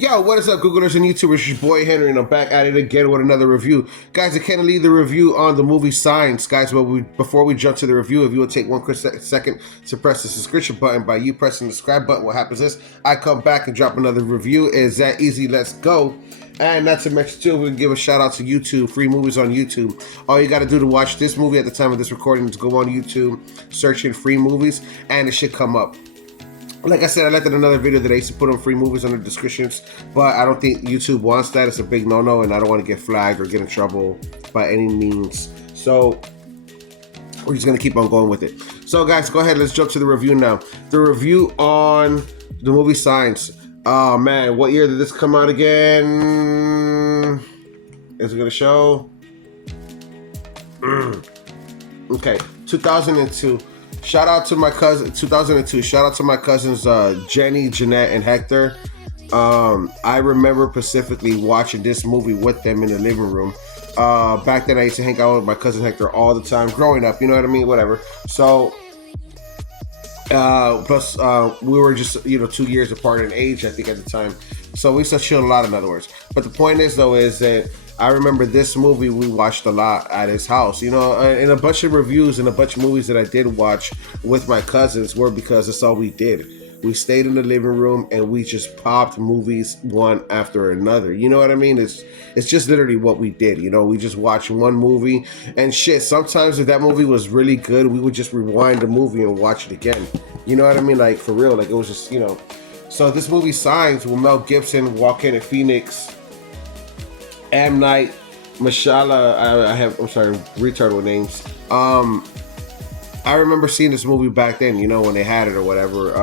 Yo, what is up, Googlers and YouTubers? It's your boy Henry, and I'm back at it again with another review. Guys, I can't leave the review on the movie Signs. Guys, but before we jump to the review, if you will take one quick second to press the subscription button. By you pressing the subscribe button, what happens is I come back and drop another review. It's that easy. Let's go. And not to mention, too, we can give a shout out to YouTube, free movies on YouTube. All you got to do to watch this movie at the time of this recording is go on YouTube, search in free movies, and it should come up. Like I said, I left in another video that I used to put on free movies under descriptions, but I don't think YouTube wants that. It's a big no-no, and I don't want to get flagged or get in trouble by any means. So we're just going to keep on going with it. So guys, go ahead. Let's jump to the review now. The review on the movie Signs. Oh man, what year did this come out again? Is it going to show? Okay, 2002. Shout out to my cousin, 2002. Shout out to my cousins, Jenny, Jeanette, and Hector. I remember specifically watching this movie with them in the living room. Back then, I used to hang out with my cousin Hector all the time, growing up. You know what I mean? Whatever. So, plus, we were just 2 years apart in age, I think, at the time. So we used to chill a lot, in other words. But the point is, though, is that I remember this movie we watched a lot at his house. In a bunch of reviews and a bunch of movies that I did watch with my cousins were because that's all we did. We stayed in the living room and we just popped movies one after another. You know what I mean? It's just literally what we did. We just watched one movie and shit. Sometimes if that movie was really good, we would just rewind the movie and watch it again. You know what I mean? Like, for real. Like, it was just, So this movie Signs with Mel Gibson, Joaquin Phoenix, M. Night, Mashallah, I'm sorry, retard with names. I remember seeing this movie back then, when they had it or whatever.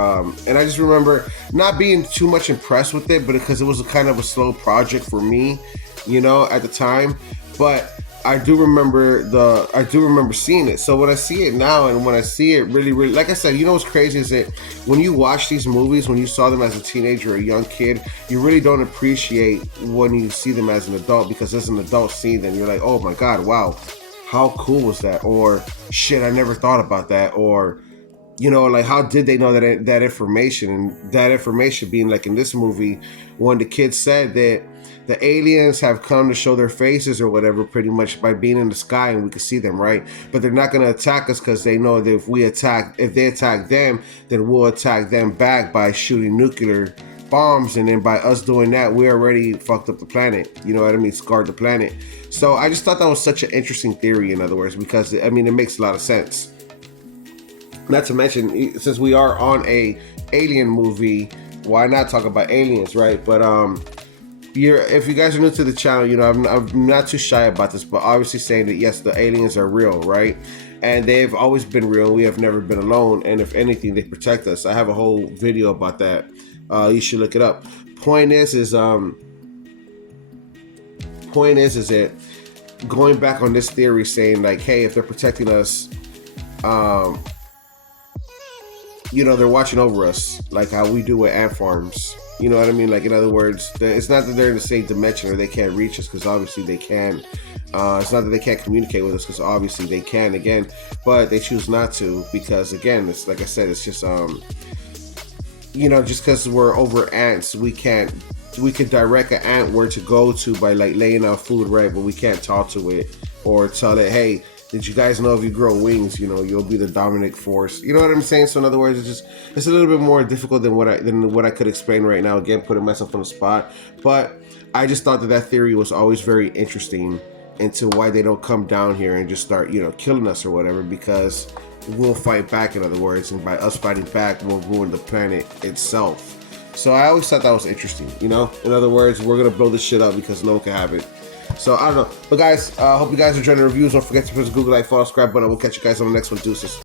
And I just remember not being too much impressed with it, but because it was kind of a slow project for me, at the time. But I do remember seeing it. So when I see it now, and when I see it really, like I said, what's crazy is that when you watch these movies, when you saw them as a teenager or a young kid, you really don't appreciate when you see them as an adult, because as an adult seeing them, you're like, oh my God, wow, how cool was that? Or shit, I never thought about that. Or, like, how did they know that information? And that information being like in this movie, when the kid said that the aliens have come to show their faces or whatever, pretty much by being in the sky and we can see them, right? But they're not going to attack us because they know that if they attack them, then we'll attack them back by shooting nuclear bombs. And then by us doing that, we already fucked up the planet. You know what I mean? Scarred the planet. So I just thought that was such an interesting theory, in other words, because, it makes a lot of sense. Not to mention, since we are on a alien movie, why not talk about aliens, right? But, if you guys are new to the channel, I'm not too shy about this, but obviously saying that yes, the aliens are real, right? And they've always been real. We have never been alone, and if anything, they protect us. I have a whole video about that. You should look it up. Point is that going back on this theory, saying like, hey, if they're protecting us, they're watching over us, like how we do with ant farms. You know what I mean? Like, in other words, it's not that they're in the same dimension or they can't reach us, because obviously they can. It's not that they can't communicate with us, because obviously they can, again. But they choose not to, because, again, it's like I said, it's just, just because we're over ants, we could direct an ant where to go to by, like, laying out food, right? But we can't talk to it or tell it, hey, did you guys know if you grow wings, you'll be the dominant force? You know what I'm saying? So in other words, it's a little bit more difficult than what I could explain right now. Again, putting myself on the spot. But I just thought that theory was always very interesting into why they don't come down here and just start, killing us or whatever, because we'll fight back, in other words, and by us fighting back, we'll ruin the planet itself. So I always thought that was interesting, In other words, we're going to blow this shit up because no one can have it. So, I don't know. But guys, hope you guys enjoyed the reviews. Don't forget to press the Google like, follow, subscribe button. We'll catch you guys on the next one. Deuces.